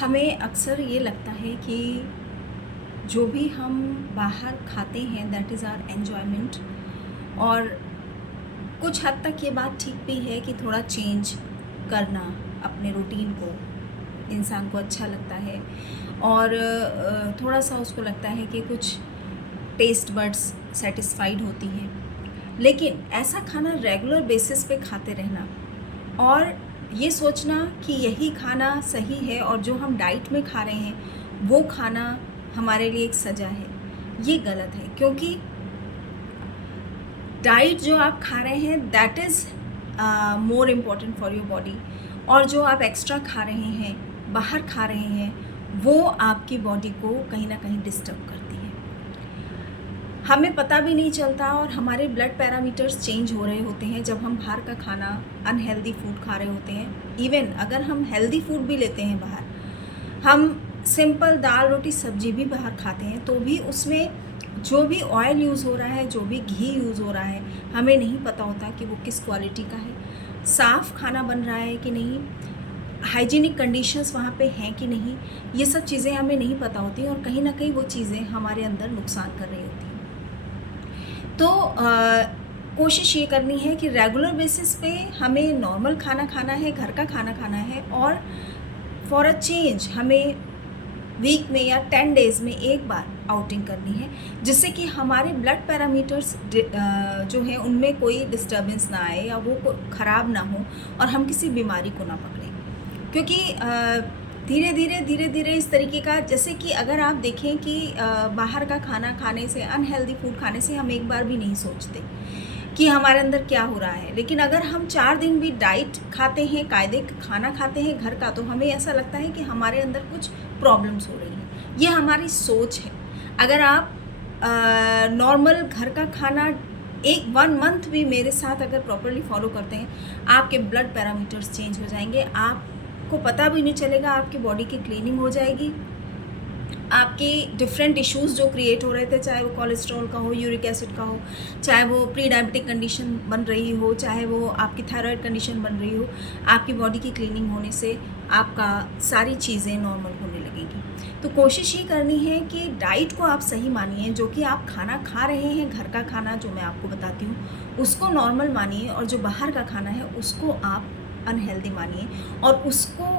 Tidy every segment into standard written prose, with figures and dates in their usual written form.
हमें अक्सर ये लगता है कि जो भी हम बाहर खाते हैं दैट इज़ आवर एन्जॉयमेंट। और कुछ हद तक ये बात ठीक भी है कि थोड़ा चेंज करना अपने रूटीन को इंसान को अच्छा लगता है। और थोड़ा सा उसको लगता है कि कुछ टेस्ट बड्स सेटिस्फाइड होती हैं। लेकिन ऐसा खाना रेगुलर बेसिस पे खाते रहना और ये सोचना कि यही खाना सही है और जो हम डाइट में खा रहे हैं वो खाना हमारे लिए एक सज़ा है, ये गलत है। क्योंकि डाइट जो आप खा रहे हैं that is more important for your body. और जो आप एक्स्ट्रा खा रहे हैं, बाहर खा रहे हैं, वो आपकी बॉडी को कहीं ना कहीं डिस्टर्ब करती है। हमें पता भी नहीं चलता और हमारे ब्लड पैरामीटर्स चेंज हो रहे होते हैं जब हम बाहर का खाना अनहेल्दी फूड खा रहे होते हैं। इवन अगर हम हेल्दी फूड भी लेते हैं बाहर, हम सिंपल दाल रोटी सब्जी भी बाहर खाते हैं, तो भी उसमें जो भी ऑयल यूज़ हो रहा है, जो भी घी यूज़ हो रहा है, हमें नहीं पता होता कि वो किस क्वालिटी का है, साफ़ खाना बन रहा है कि नहीं, हाइजीनिक कंडीशंस वहाँ पे हैं कि नहीं। ये सब चीज़ें हमें नहीं पता होती और कहीं ना कहीं वो चीज़ें हमारे अंदर नुकसान कर रही होती हैं। तो कोशिश ये करनी है कि रेगुलर बेसिस पे हमें नॉर्मल खाना खाना है, घर का खाना खाना है। और फॉर अ चेंज हमें वीक में या 10 डेज़ में एक बार आउटिंग करनी है, जिससे कि हमारे ब्लड पैरामीटर्स जो हैं उनमें कोई डिस्टर्बेंस ना आए या वो ख़राब ना हो और हम किसी बीमारी को ना पकड़ें। क्योंकि धीरे धीरे इस तरीके का, जैसे कि अगर आप देखें कि बाहर का खाना खाने से, अनहेल्दी फूड खाने से हम एक बार भी नहीं सोचते कि हमारे अंदर क्या हो रहा है। लेकिन अगर हम 4 दिन भी डाइट खाते हैं, कायदे का खाना खाते हैं घर का, तो हमें ऐसा लगता है कि हमारे अंदर कुछ प्रॉब्लम्स हो रही हैं। ये हमारी सोच है। अगर आप नॉर्मल घर का खाना 1 मंथ भी मेरे साथ अगर प्रॉपरली फॉलो करते हैं, आपके ब्लड पैरामीटर्स चेंज हो जाएंगे, आपको पता भी नहीं चलेगा, आपकी बॉडी की क्लीनिंग हो जाएगी। आपके डिफरेंट इश्यूज़ जो क्रिएट हो रहे थे, चाहे वो कोलेस्ट्रॉल का हो, यूरिक एसिड का हो, चाहे वो प्री डायबिटिक कंडीशन बन रही हो, चाहे वो आपकी थायराइड कंडीशन बन रही हो, आपकी बॉडी की क्लीनिंग होने से आपका सारी चीज़ें नॉर्मल होने लगेंगी। तो कोशिश ये करनी है कि डाइट को आप सही मानिए, जो कि आप खाना खा रहे हैं घर का खाना जो मैं आपको बताती हूँ उसको नॉर्मल मानिए, और जो बाहर का खाना है उसको आप अनहेल्दी मानिए और उसको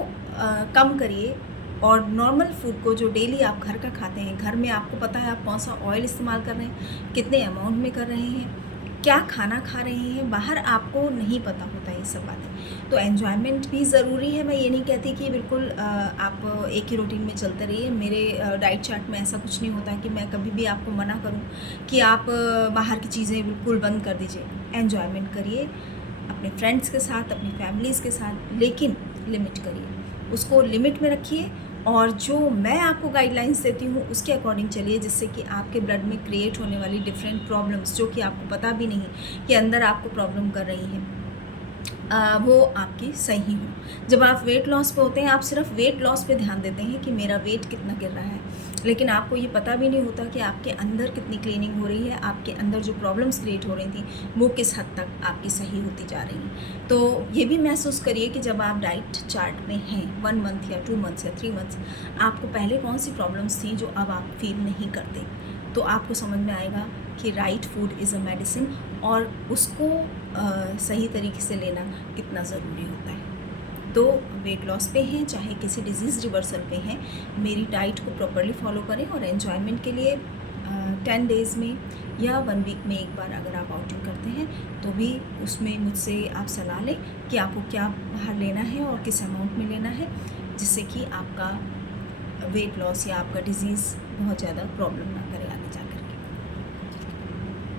कम करिए। और नॉर्मल फूड को जो डेली आप घर का खाते हैं, घर में आपको पता है आप कौन सा ऑयल इस्तेमाल कर रहे हैं, कितने अमाउंट में कर रहे हैं, क्या खाना खा रहे हैं, बाहर आपको नहीं पता होता ये सब बातें। तो एन्जॉयमेंट भी ज़रूरी है। मैं ये नहीं कहती कि बिल्कुल आप एक ही रूटीन में चलते रहिए। मेरे डाइट चार्ट में ऐसा कुछ नहीं होता कि मैं कभी भी आपको मना करूं कि आप बाहर की चीज़ें बिल्कुल बंद कर दीजिए। एन्जॉयमेंट करिए अपने फ्रेंड्स के साथ, अपनी फैमिलीज़ के साथ, लेकिन लिमिट करिए, उसको लिमिट में रखिए। और जो मैं आपको गाइडलाइंस देती हूँ उसके अकॉर्डिंग चलिए, जिससे कि आपके ब्लड में क्रिएट होने वाली डिफरेंट प्रॉब्लम्स, जो कि आपको पता भी नहीं कि अंदर आपको प्रॉब्लम कर रही हैं, वो आपकी सही हो। जब आप वेट लॉस पे होते हैं, आप सिर्फ वेट लॉस पे ध्यान देते हैं कि मेरा वेट कितना गिर रहा है, लेकिन आपको ये पता भी नहीं होता कि आपके अंदर कितनी क्लीनिंग हो रही है, आपके अंदर जो प्रॉब्लम्स क्रिएट हो रही थी वो किस हद तक आपकी सही होती जा रही हैं। तो ये भी महसूस करिए कि जब आप डाइट चार्ट में हैं 1 मंथ या 2 मंथ्स या 3 मंथ्स, आपको पहले कौन सी प्रॉब्लम्स थी जो अब आप फील नहीं करते, तो आपको समझ में आएगा कि right food is a medicine और उसको सही तरीके से लेना कितना ज़रूरी होता है। तो वेट लॉस पे हैं, चाहे किसी डिजीज़ रिवर्सल पे हैं, मेरी डाइट को प्रॉपरली फॉलो करें। और एन्जॉयमेंट के लिए 10 डेज़ में या 1 वीक में एक बार अगर आप आउटिंग करते हैं तो भी उसमें मुझसे आप सलाह लें कि आपको क्या बाहर लेना है और किस अमाउंट में लेना है, जिससे कि आपका वेट लॉस या आपका डिज़ीज़ बहुत ज़्यादा प्रॉब्लम ना करे आगे जाके।